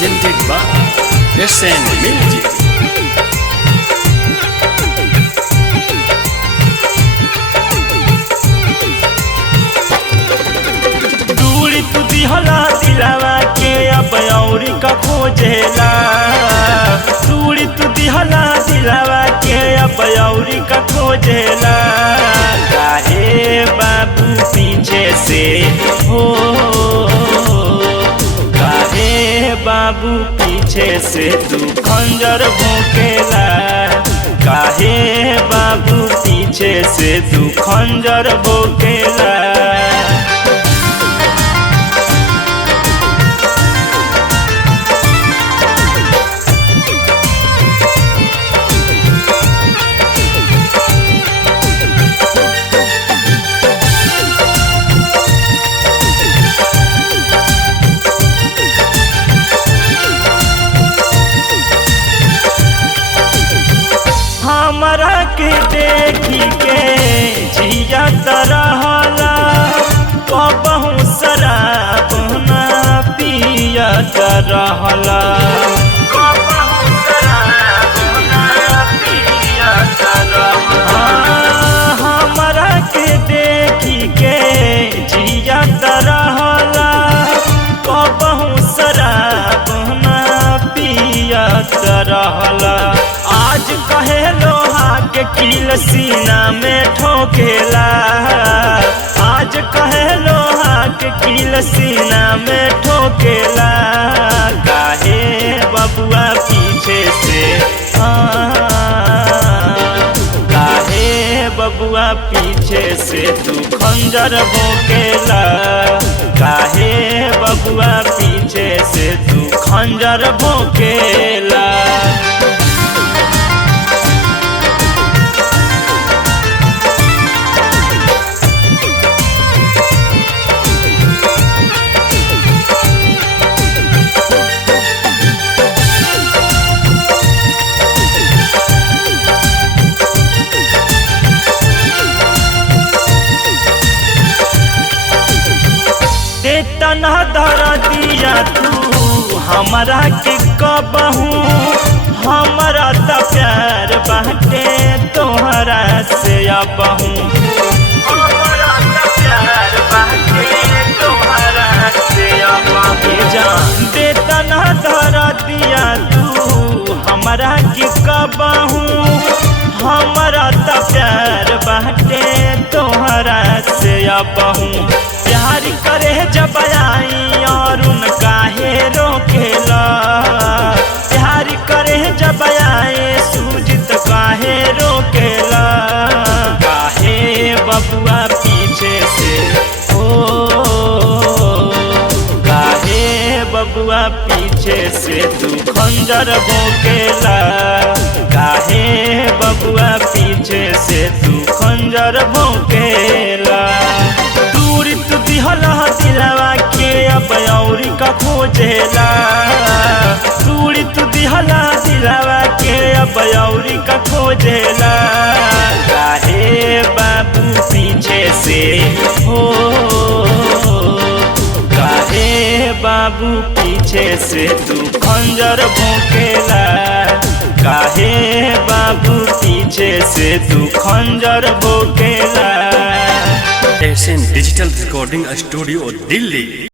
presented by SN Music. दूरी तू दिहला दिलावा के अब औरी का खोजेला। दूरी तू दिहला दिलावा के अब औरी का खोजेला। काहे बाबू पीछे से हो, काहे बाबू पीछे से तू खंजर भोंकेला। काहे बाबू पीछे से तू खंजर भोंकेला। हमरा के देखी के जिया तरहला, कबहू शराब ना पिया तरहला। हमरा के देखी के जिया तरहला, कबहू शराब ना पिया तरहला। आज कहे लोहा के कील सीना में ठोकेला। आज कहे लोहा के कील सीना में ठोकेला। काहे बबुआ पीछे से, काहे बबुआ पीछे से तू खंजर भोंकेला। काहे बबुआ पीछे से तू खंजर भोंकेला। तना धर दिया तू हमरा के कबहू। हमरा त प्यार बाटे तोहरा से अबहू। हमरा त प्यार बाटे तोहरा से अबहू। जान दे तना धर दिया तू हमरा के कबहू। हमरा त प्यार बाटे तोहरा से अबहू। प्यार करे जब आई और उनका हे रोकेला। प्यार करे जब आए सूजित काहे रोकेला। काहे बबुआ पीछे से हो, काहे बबुआ पीछे से तू खंजर भोंकेला। काहे बबुआ पीछे से तू खंजर भोंकेला। दूरी तू दिहला दिलावा के अब औरी का खोजेला। दूरी तू दिहला दिलावा के अब औरी का खोजेला। काहे बाबू पीछे से हो, काहे बाबू पीछे से तू खंजर भोंकेला। काहे बाबू पीछे से तू खंजर भोंकेला। SN Digital Recording Studio, Delhi।